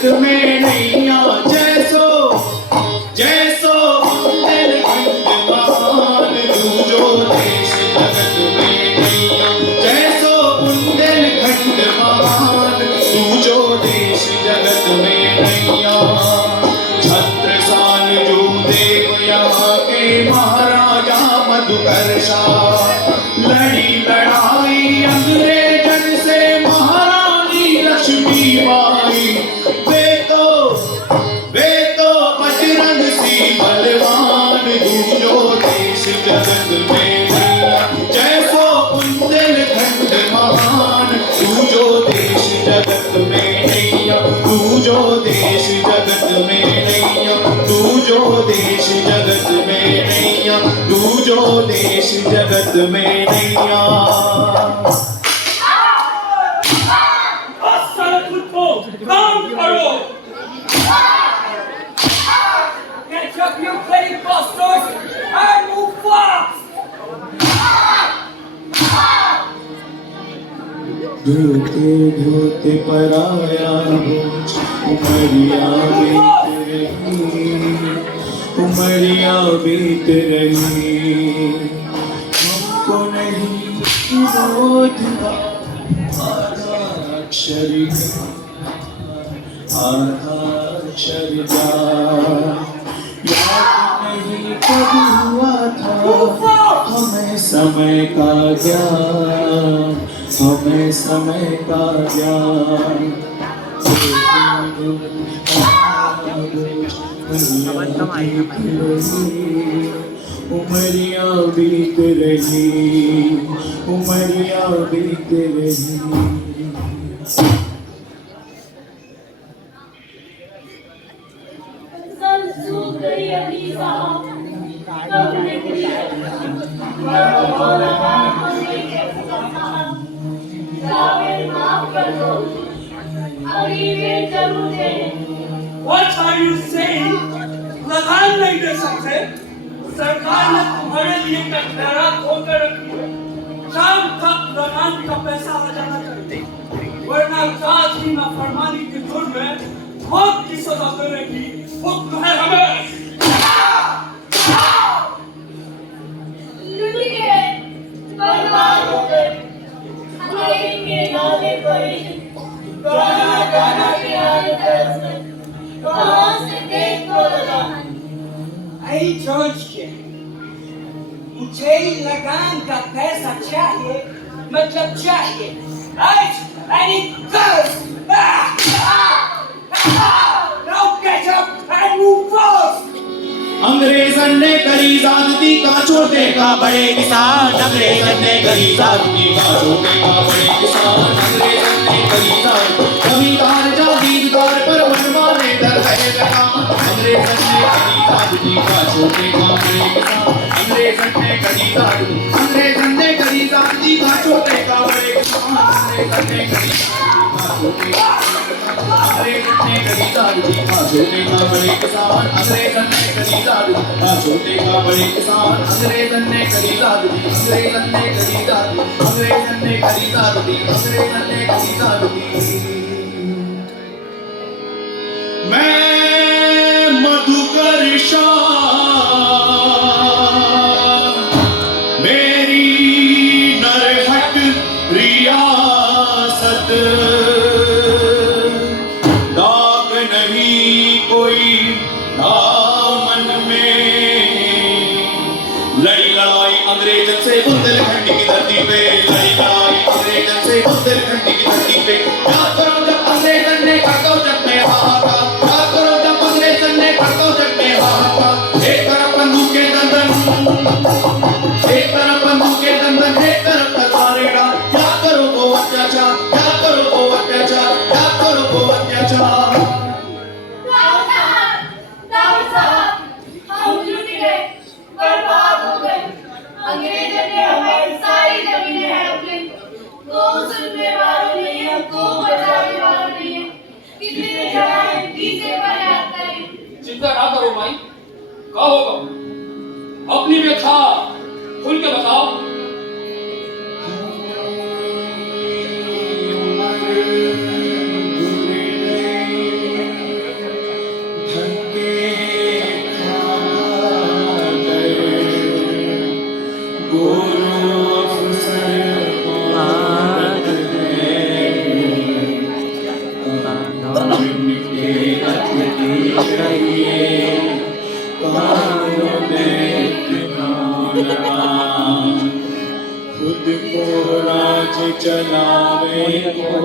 जगत में नैया जैसो जैसो बुंदेलखंड महान दूजो देश जगत में नैया जैसो बुंदेलखंड महान दूजो देश जगत में नैया छत्रसाल जो देव यहाँ के महाराजा मधुकर्षा लड़ी लड़ाई अंग्रेजन से महारानी लक्ष्मीबाई वे तो बजरंग सी बलवान दूजो देश जगत में नैया जैसो बुंदेलखंड महान दूजो देश जगत में नैया दूजो देश जगत में नैया दूजो देश जगत में नैया दूजो देश जगत में नैया काम करो Catch up you bloody bastards and move fast धोते धोते पराया बोझ उमरिया बीत रही हमको नहीं बोध आधा अक्षर याद नहीं कब हुआ था हमें समय का ज्ञान हमें समय का ज्ञान उमरिया बीत रही उमरिया बीत रही What are you saying? लगान नहीं दे सकते सरकार ने तुम्हारे लिए कटघरा खोलकर रखी है शाम तक लगान का पैसा आ जाना चाहिए वरना काज की नाफरमानी के जुर्म में मौत की सजा देने की हुक्म है हमें लुटिए बर्बाद हो गए हमारे के नाले पड़े गाना गाना के आदत से कहाँ से देख को लगा आई जॉर्ज के मुझे लगान का पैसा चाहिए मतलब चाहिए right and it goes now get up and move fast अंग्रेजन ने करी जागती का छोटे का बड़े किसान अंग्रेजन ने करी जागती का छोटे का बड़े किसान अंग्रेजन ने करी जागती जमींदार जागीरदार पर मनमाने डर है लगान अंग्रेजन ने करी जागती का छोटे का बड़े किसान अंग्रेजन ने करी जागती का छोटे का बड़े किसान अंग्रेजन ने करी जागती का अंग्रेजन ने करी जागती का छोटे का बड़े किसान अंग्रेजन ने करी जागती का छोटे का बड़े किसान अंग्रेजन ने करी जागती अंग्रेजन ने करी जागती अंग्रेजन ने करी जागती अंग्रेजन ने करी जागती मैं मधुकर्षा मेरी नरहट रियासत दाग नहीं कोई दामन में लड़ी लड़ाई अंग्रेजन से बुंदेलखंड की धरती पे लड़ी लड़ाई अंग्रेजन से बुंदेलखंड की धरती पे याद करो जब अंग्रेजन ने खड़को जब में हाथा याद करो जब अंग्रेजन ने खड़को जब में हाथा एक तरफ बंदूकें दंदन एक तरफ बंदूकें दंदन एक तरफ तलवारें डाल याद करो वो अत्याचार याद करो वो अत्याचार याद करो वो अत्याचार हम लुट गए बर्बाद हो गए अंग्रेजों ने हमारी सारी जमीनें हड़प ली कोई सुनने वाला नहीं है कोई बचाने वाला नहीं है किसी ने जाए किसे बयान करें चिंता ना करो भाई क्या होगा अपनी व्यथा खुल के बताओ चलावे को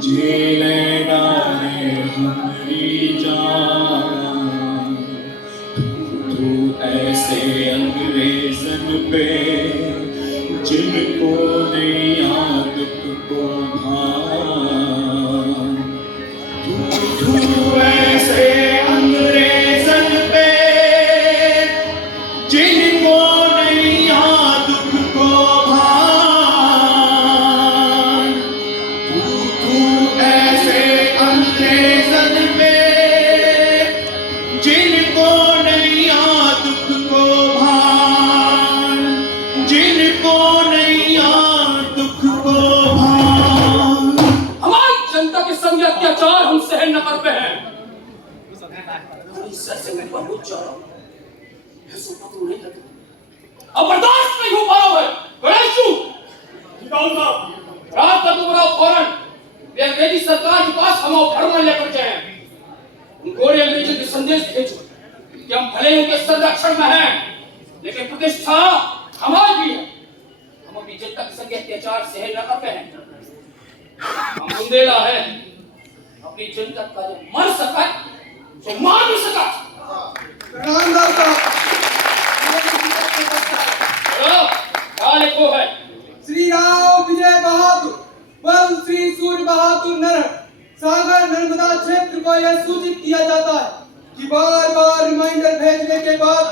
झेले डाले हमारी जान। तू ऐसे अंग्रेजन पे जिनको नहीं याद को भान। तू ऐसे अंग्रेजन पे जिनको नहीं याद को भान। तू ऐसे अंग्रेजन पे जिनको नहीं याद को भान। जिनको नहीं याद को भान। हमारी जनता के संग अत्याचार हम सहन न करते हैं। इससे से मैं बहुत चाह रहा हूं, ऐसा पता नहीं लगता। अब बर्दाश्त नहीं हो पा रहा है। गणेश जी, रात तक बुलाओ फौरन। वे अंग्रेजी सरकार के पास हम फरमान लेकर जाएं। उनको अंग्रेजों के संदेश भेजो कि हम भले ही उनके संरक्षण में हैं, लेकिन प्रतिष्ठा हमारी भी है। हम अपनी जनता के संग अत्याचार सहन न करते हैं। हम बुंदेला है, अपनी जनता का जो मर सका तो मार भी सका। काले को है श्री राम विजय बहादुर बल श्री सूर्य बहादुर नर सागर नर्मदा क्षेत्र को यह सूचित किया जाता है कि बार बार रिमाइंडर भेजने के बाद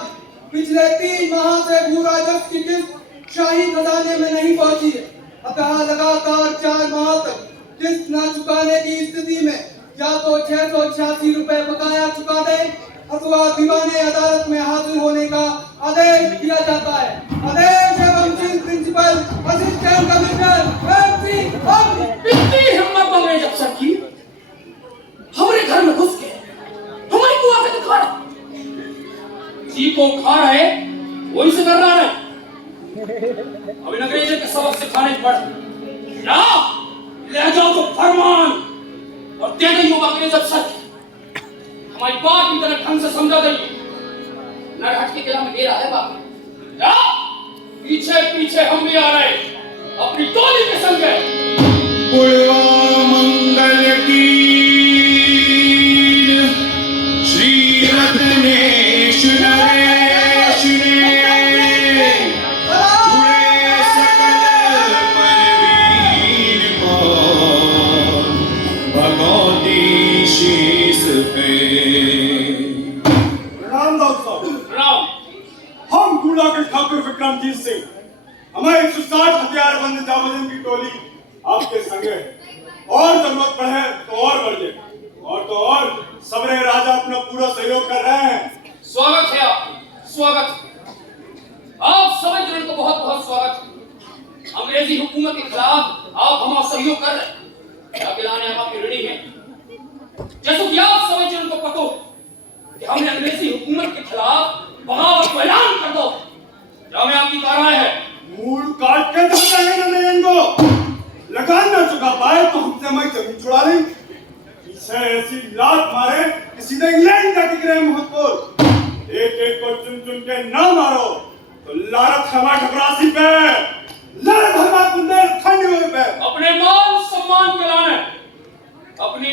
पिछले 3 माह से भू राजस्व की किस्त शाही खजाने में नहीं पहुंची है। अतः लगातार 4 माह तक किस्त न चुकाने की स्थिति में या तो 686 रुपए बकाया चुका दे अथवा दीवाने अदालत में हाजिर होने का आदेश दिया जाता है। आदेश एवं चीफ प्रिंसिपल असिस्टेंट कमिश्नर इतनी हिम्मत अंग्रेज अफसर की हमारे घर में घुस के हमारी को आके दिखा रहा। जी को खा रहे वही से कर रहा है। अब इन अंग्रेजों के सबक सिखाने पड़ या ले जाओ तो फरमान और दे दो अंग्रेज अफसर हमारी बात की तरह ढंग से समझा दे। नरहट के किला में घेरा है बाप या पीछे पीछे हम भी आ रहे अपनी टोली के संग। पुरवा मंगल कीन श्री रत्नेश नरेश ने जुड़े सकल परवीन को भगवती शीस पे। रामदास साहब, राम हम गुड़ा के ठाकुर विक्रमजीत सिंह हमारे 160 हथियारबंद जावजन की टोली आपके संग है और जरूरत पड़े तो और बढ़ जाए और तो और सबरे राजा अपना पूरा सहयोग कर रहे हैं। स्वागत है आप स्वागत। आप सभी जन को बहुत बहुत स्वागत। अंग्रेजी हुकूमत के खिलाफ आप हमारा सहयोग कर रहे हैं। अकेलाने हम आपके ऋणी हैं। जैसे कि आप सभी जन को पता हो कि हमने अंग्रेजी हुकूमत के खिलाफ बगावत को ऐलान कर दो। हमें आपकी कार्रवाई है। मूल काट के धरते हैं ना इनको लगान न चुका पाए तो हमसे हमारी जमीन छुड़ा लें। पीछे ऐसी लात मारे कि सीधे इंग्लैंड जाके गिरे महतपुर। एक एक को चुन चुन के ना मारो तो लारत हमारे ठकरासी पे लारत हमारे बुंदेल खंड पे। अपने मान सम्मान के लाने अपनी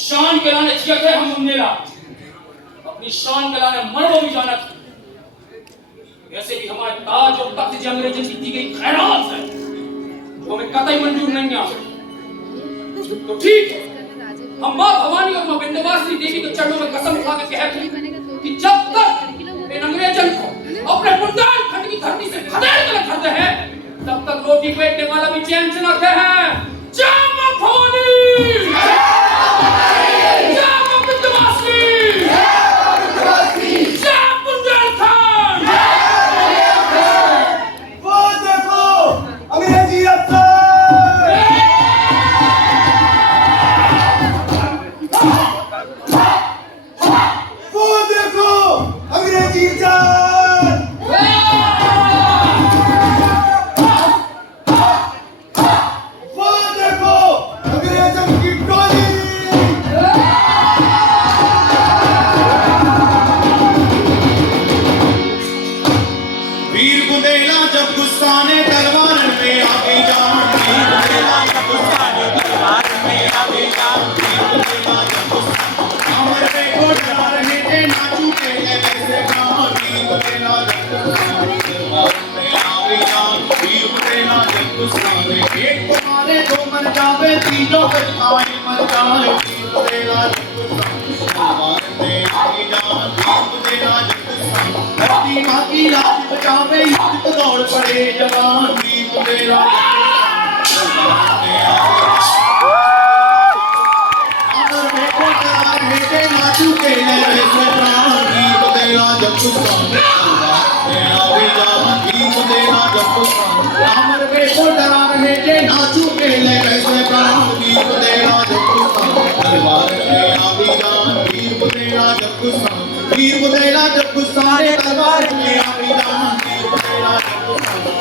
शान के लाने जिया थे हम बुंदेला। अपनी शान के लाने मरो भी जाना था। वैसे भी हमारे ताज और तख्त जो अंग्रेजों की दी गई खैरात है जो हमें कतई मंजूर नहीं है। तो ठीक है, हम मां भवानी और मां विंध्यवासिनी देवी के चरणों में कसम खा के कहते हैं कि जब तक इन अंग्रेजों को अपने बुंदेलखंड की धरती से खदेड़ के रखते हैं तब तक रोटी बेचने वाला भी चैन से रखते हैं। जय मां भवानी, जय मां विंध्यवासिनी, जय बुंदेलखंड। वो देखो अंग्रेजी अफसर। वो देखो अंग्रेजी जान। वो देखो जान दीप तेरा दरबार में आई जान दीप तेरा धरती माँ की लाज बचावे युद्ध को दौड़ पड़े जवान दीप तेरा दरबार में अमर में को करा रहे नाचू के ले सजान दीप तेरा जब दीप तेरा जब अमर में को डरा रहे जे नाचू के ले कैसे प्राण दीप तेरा जब दरबार में आवी जान दीप तेरा जब दीप तेरा जब सारे दरबार में आवी जान दीप तेरा जब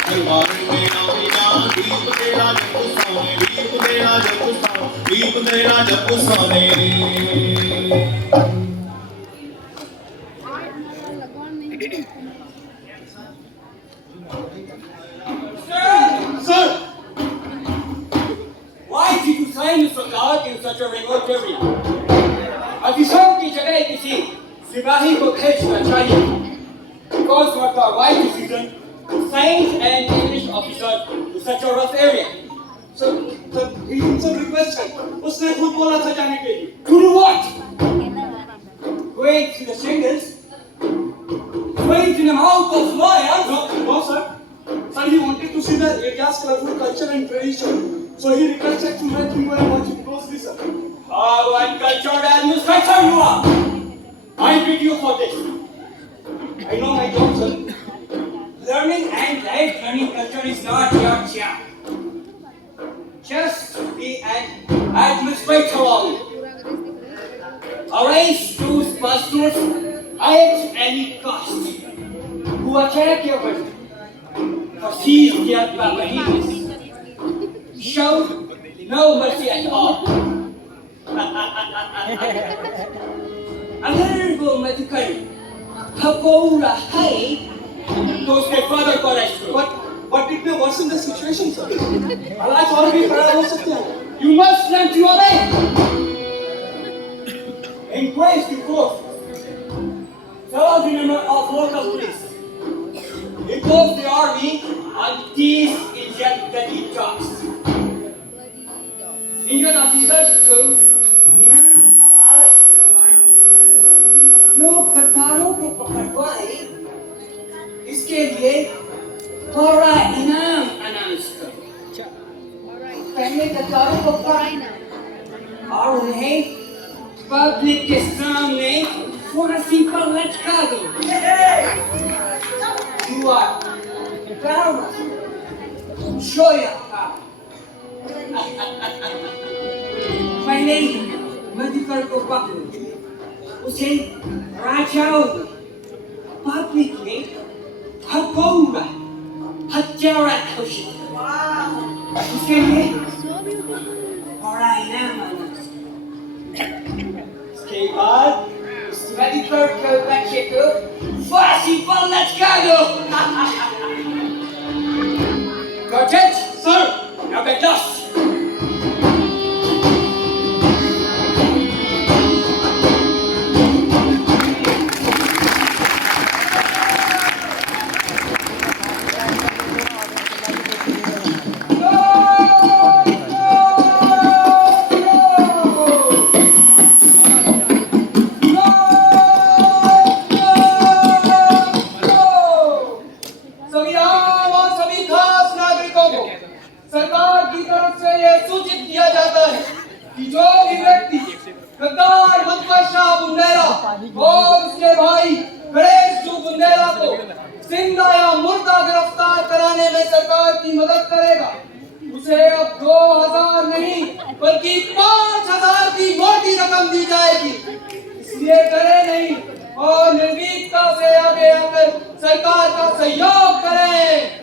दरबार में आवी जान दीप तेरा जब दीप तेरा जब दीप तेरा जब सोने Sir! Why did you sign this lockout in such a remote area? अतिशयों की जगह किसी सिपाही को भेजना चाहिए. Because what our right decision to send an English officer to such a rough area. Sir he himself requested. उसने खुद बोला था जाने के लिए. To do what? Going to the shingles? Waiting them out of lawyers? No, sir. Sir, he wanted to see the area's colorful culture and tradition. So he requested to let him go and watch it closely, sir. How uncultured administrator you are! I bid you for this. I know my job, sir. Learning and life learning culture is not your job. Just be an administrator only. Arrange those pastors at any cost who are caregivers for seize their properties. Show no mercy at all. Honorable medical, Hakora Hai goes their father college. But it may worsen the situation, sir. हालात और भी खराब हो सकते हैं. You must learn to obey. Embrace the force. Follow the number of local police. Impose the army on these Indian petty jobs. Indian officers को बिना आवाज जो कतारों को पकड़वाए इसके लिए थोड़ा इनाम अनाउंस करो. पहले कतारों को पकड़ और उन्हें पब्लिक के सामने फांसी पर लटका दो. You are power. Show your power. पहले मेडिकल को पकड़ो, उसे राजाओं पब्लिक में हकोरा हत्यारा घोषित करो. उसके लिए बड़ा इनाम आना. इसके बाद उस मेडिकल के बच्चे को फांसी पर लटका दो. Got it? Sir, Now get lost. सभी आम और सभी खास नागरिकों को सरकार की तरफ से यह सूचित किया जाता है कि जो भी व्यक्ति गद्दार मतवर शाह बुंदेला और उसके भाई गणेश जू बुंदेला को जिंदा या मुर्दा गिरफ्तार कराने में सरकार की मदद करेगा, उसे अब 2000 नहीं बल्कि 5000 की मोटी रकम दी जाएगी. इसलिए करे नहीं और निर्भीकता से आगे आकर सरकार का सहयोग करें.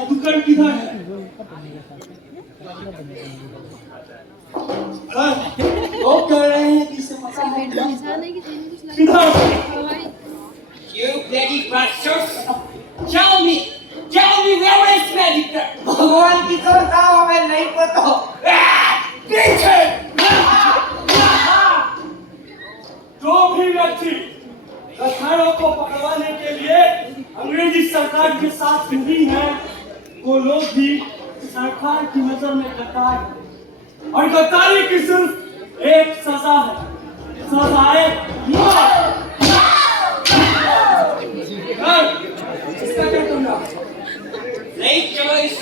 मधुकर किधर है? लोग कह रहे हैं कि इसे पता है किधर? You bloody bastards! Tell me where is medical? भगवान की कसम हमें नहीं पता. Beat him! सरकार के साथ नहीं है वो लोग भी सरकार की नजर में गद्दार है। और गद्दारी की सिर्फ एक सजा है, सजाए मौत। इसका क्या करना? नहीं चलो इस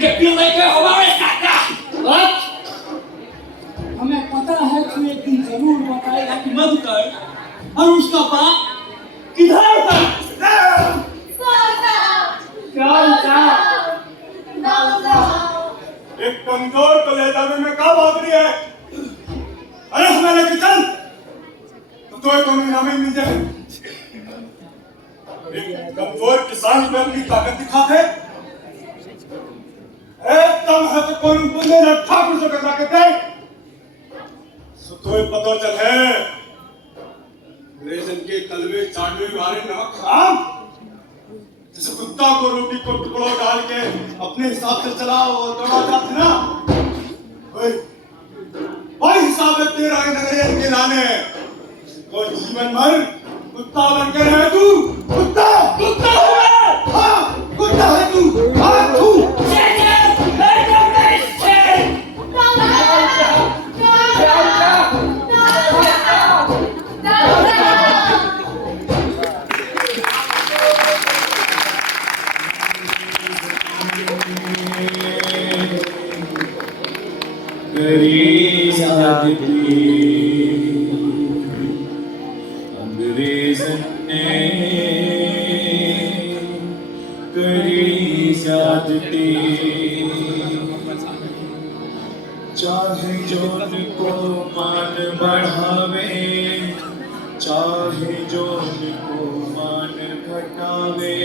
के पीले के हमारे काका। what? हमें पता है तू एक दिन जरूर बताएगा कि मधुकर और उसका बाप किधर था? क्या होता? एक कमजोर कलेजा में क्या भाग रही है? अरे हमें लेके चल, तो एक इनामी मिल जाए। एक कमजोर किसान में अपनी ताकत दिखाते, एकदम है तो कौन बंदे ने ठाकुर से कटा के दे। सो तो पता चल है, रेजन के तलवे चाटवे वाले ना खाम। जैसे कुत्ता को रोटी को टुकड़ों डाल के अपने हिसाब से चलाओ और दौड़ा जाते ना, वही हिसाब है तेरा नगरेन के लाने। कोई जीवन भर कुत्ता बन के रहे तू, कुत्ता कुत्ता है, हाँ कुत्ता है तू, हाँ तू। अंग्रेजन ने करी ज्यादती, चाहे जोन को मान बढ़ावे, चाहे जोन को मान घटावे।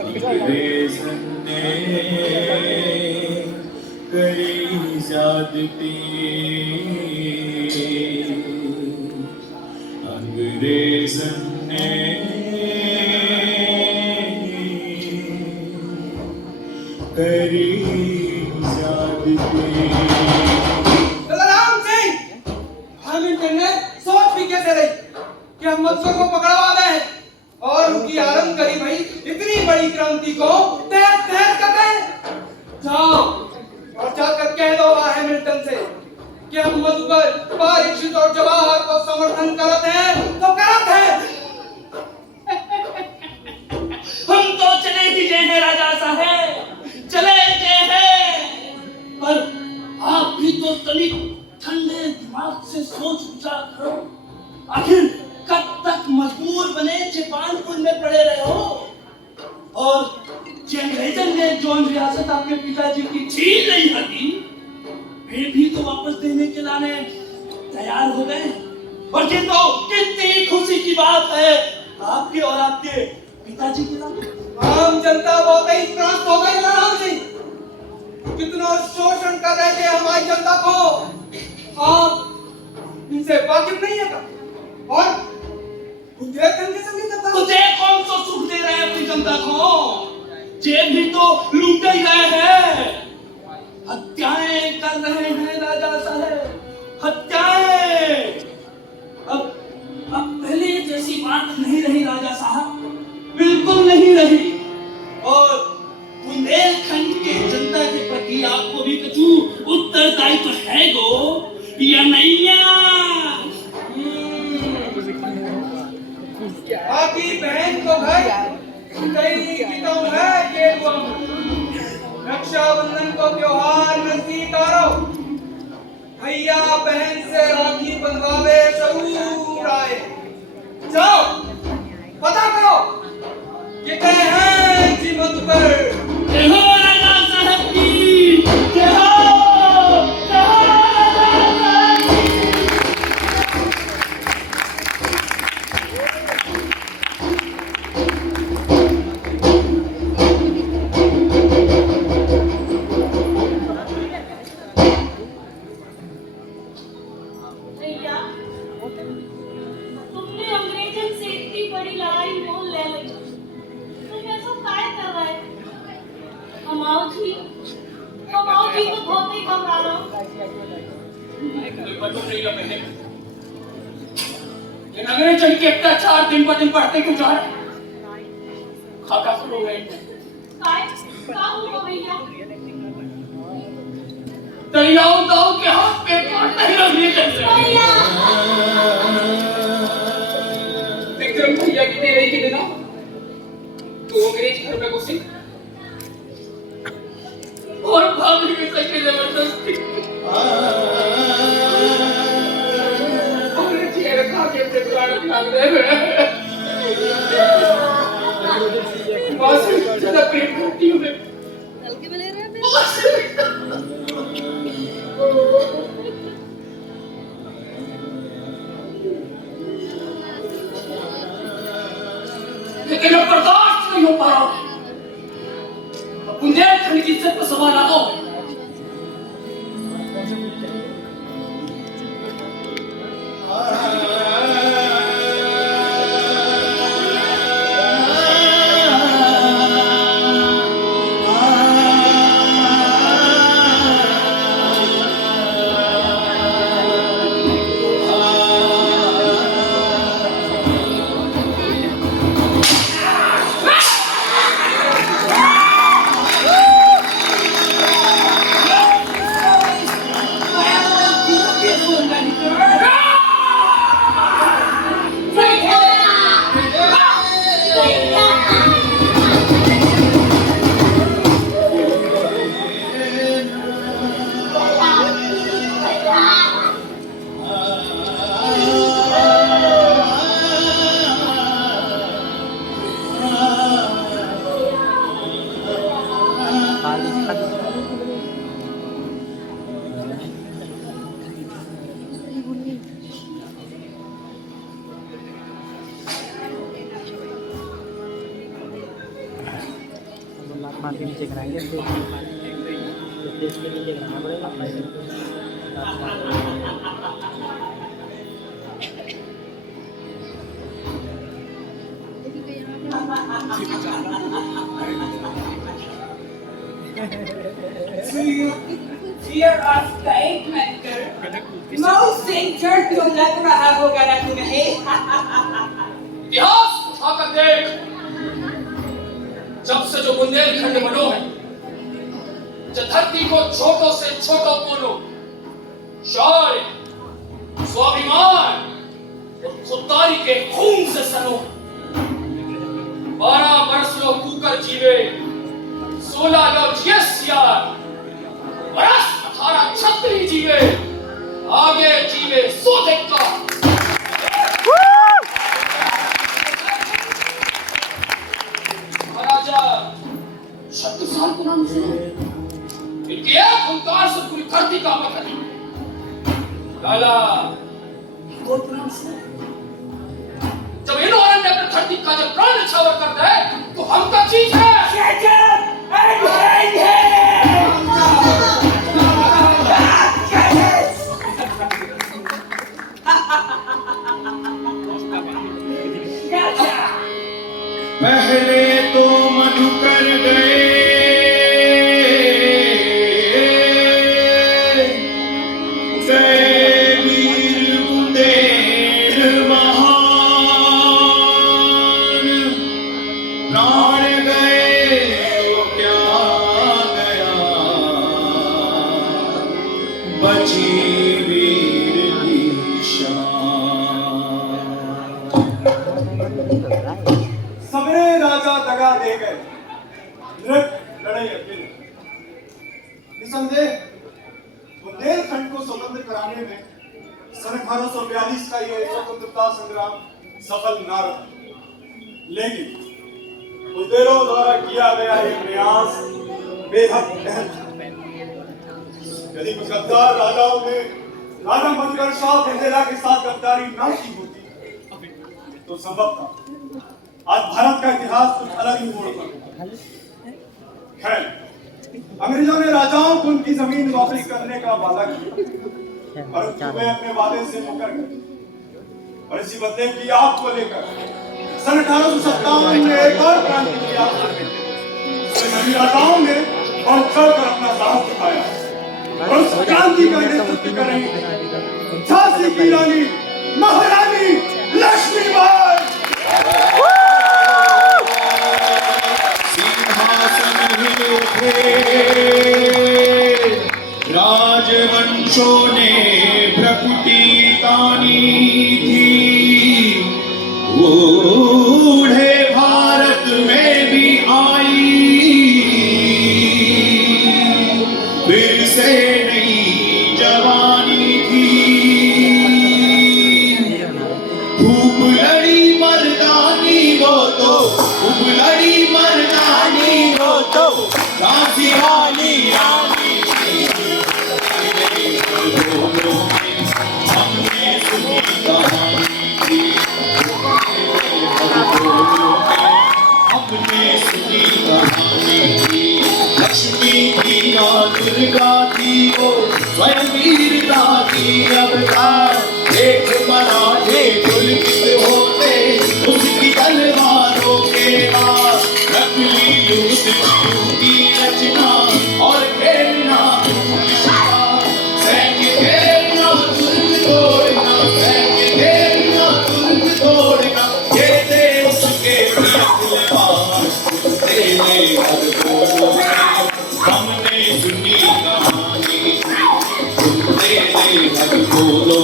अंग्रेजन ने करी ज्यादती, अंग्रेजन ने करी ज्यादती। बलराम सिंह, हैमिल्टन ने सोच भी कैसे रही कि हम मधुकर को पकड़वा दें और उनकी आरंभ करी भाई इतनी बड़ी क्रांति को तहस तहस कर दें। जाओ और जाकर कह दो हैमिल्टन से कि हम मधुकर, परीक्षित और जवाहर को समर्थन करते हैं तो करते हैं। हम तो चले ही गए हैं राजा साहब, चले गए हैं। पर आप भी तो तनिक ठंडे दिमाग से सोच विचार करो। आखिर कब तक मजबूर बने जापानपुर में पड़े रहे हो? और अंग्रेजन ने जो रियासत आपके पिताजी की छीन नहीं हटी, वे भी तो वापस देने के लाने तैयार हो गए। और ये तो कितनी खुशी की बात है आपके और आपके पिताजी के लाने। आम जनता बहुत ही त्रास हो गई बलराम सिंह, कितना शोषण कर रहे थे हमारी जनता को, आप इनसे वाकिफ नहीं है क्या? और बुंदेलखंड के संग करता तुझे कौन सा सुख दे रहे हैं अपनी जनता को? जेब भी तो लूटे ही रहे हैं, हत्याएं कर रहे हैं राजा साहब, हत्याएं। अब पहले जैसी बात नहीं रही राजा साहब, बिल्कुल नहीं रही। और बुंदेलखंड के जनता के प्रति आपको भी कछु उत्तरदायित्व तो है गो या नहीं? आपकी बहन को घर कई कितों है ये रक्षाबंधन को त्योहार नजदीक आ रहा, भैया बहन से राखी बंधवावे जरूर आए। जाओ पता करो ये कहे हैं जी मधुकर। जय हो राजा साहब की, जय हो, जय हो राजा साहब की। भैया, तुमने अंग्रेजन से इतनी बड़ी लड़ाई मोल ले ली, तुम ऐसा काय कर रहे? हमाओ जी तो बहुत ही घबरा रहा हूँ। बटो नहीं है बहन, इन अंग्रेजन के अत्याचार दिन ब दिन बढ़ते क्यों जा रहे? खाका शुरू हो गए। का हुआ भैया? दरियाओं दाऊ के हाथ पे काट नहीं रही है। भैया विक्रम भैया की तेरे के बिना तो अंग्रेज घर में घुसे और भाग के सके जबरदस्ती अंग्रेज ये रखा के अपने प्राण त्याग दे। बस ज्यादा प्रेम करती हूँ मैं। लेकिन अब बर्दाश्त नहीं हो पा रहा। बुंदेलखंड की इज्जत पर सवाल आता हूं। आसमान के नीचे कराएंगे देश के नीचे कराना पड़ेगा। Dear State Maker, most injured to लग रहा होगा ना तुम्हें। इतिहास उठाकर देख, जब से जो बुंदेलखंड बनो है, जो धरती को छोटों से छोटो बोलो, शौर्य, स्वाभिमान और खुददारी के खून से सनो। 12 वर्ष लो कूकर जीवे, 16 लो जियसियार, वर्ष 18 छत्री जीवे, आगे जीवे सोधिका। महाराजा शक्तिशाल को नाम सुनो, इनके एक हुंकार से पूरी धरती का बदल। लाला को नाम सुनो, जब इन औरत ने अपनी धरती का जब प्राण न्यौछावर कर दे, तो हम का चीज है। पहले तो मधुकर गए, गए वीर बुंदेल महान, प्राण गए वो क्या गया, बची वीर की शान। सबरे राजा दगा दे गए, नृप लड़ाई अकेले। निसंदेह बुंदेलखंड को स्वतंत्र कराने में सन 1842 का यह स्वतंत्रता संग्राम सफल न रहा, लेकिन बुंदेलों द्वारा किया गया यह प्रयास बेहद अहम था। यदि कुछ गद्दार राजाओं ने राजा मधुकर शाह बुंदेला के साथ गद्दारी न की होती तो संभव था आज भारत का इतिहास कुछ अलग ही मोड़ पर। खैर, अंग्रेजों ने राजाओं को उनकी जमीन वापस करने का वादा किया, परंतु वे अपने वादे से मुकर गए और इसी बदले की आग को लेकर सन 1857 में एक और क्रांति की आग लगी। सभी राजाओं ने बढ़ चढ़कर अपना साहस दिखाया और उस क्रांति का नेतृत्व कर रही झांसी की रानी महारानी लक्ष्मीबाई। सिंहासन हिले थे, राजवंशों ने भ्रकुटी तानी थी, बूढ़े भारत में भी आई फिर से नई जवानी थी। खूब लड़ी मर्दानी वो तो, खूब लड़ी मर्दानी वो तो, झांसी वाली रानी थी। हमने सुनी कहानी थी, हमने सुनी कहानी थी। लक्ष्मी थी या दुर्गा थी वो, स्वयं वीरता की अवतार। एक मराठे पुलकित होते उसकी तलवारों के हाथ। नकली युद्ध की रचना और खेलना भूल शिकार। सैन्य खेलना दुर्ग तोड़ना, सैन्य खेलना दुर्ग तोड़ना, ये थे उसके तलवार। तेरे हर बोलो हमने सुनी कहानी, तेरे हर बोलो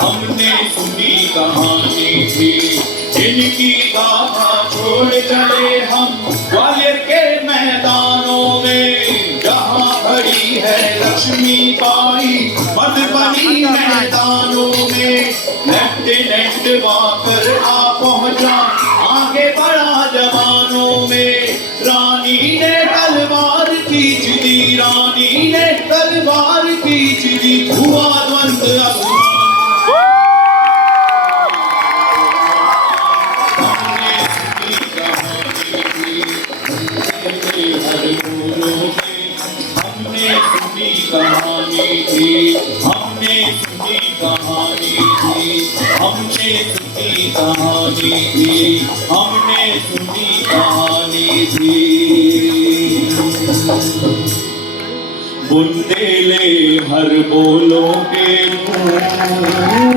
हमने सुनी कहानी थी। जिनकी गाथा छोड़ चले हम ग्वालियर के मैदानों में, जहाँ खड़ी है लक्ष्मी बाई मधुबनी मैदानों में। लेफ्टिनेंट वाकर आ पहुंचा, आगे बढ़ा जवानों में। रानी ने तलवार खींच दी, रानी ने तलवार खींच दी, हुआ द्वंद्व आसमान। हमने सुनी कहानी थी, तेरे हर बोलो में। हमने सुनी कहानी थी, हमने सुनी कहानी थी, हमने सुनी कहानी थी, हमने सुनी कहानी थी। बुंदेले हर बोलों के मुंह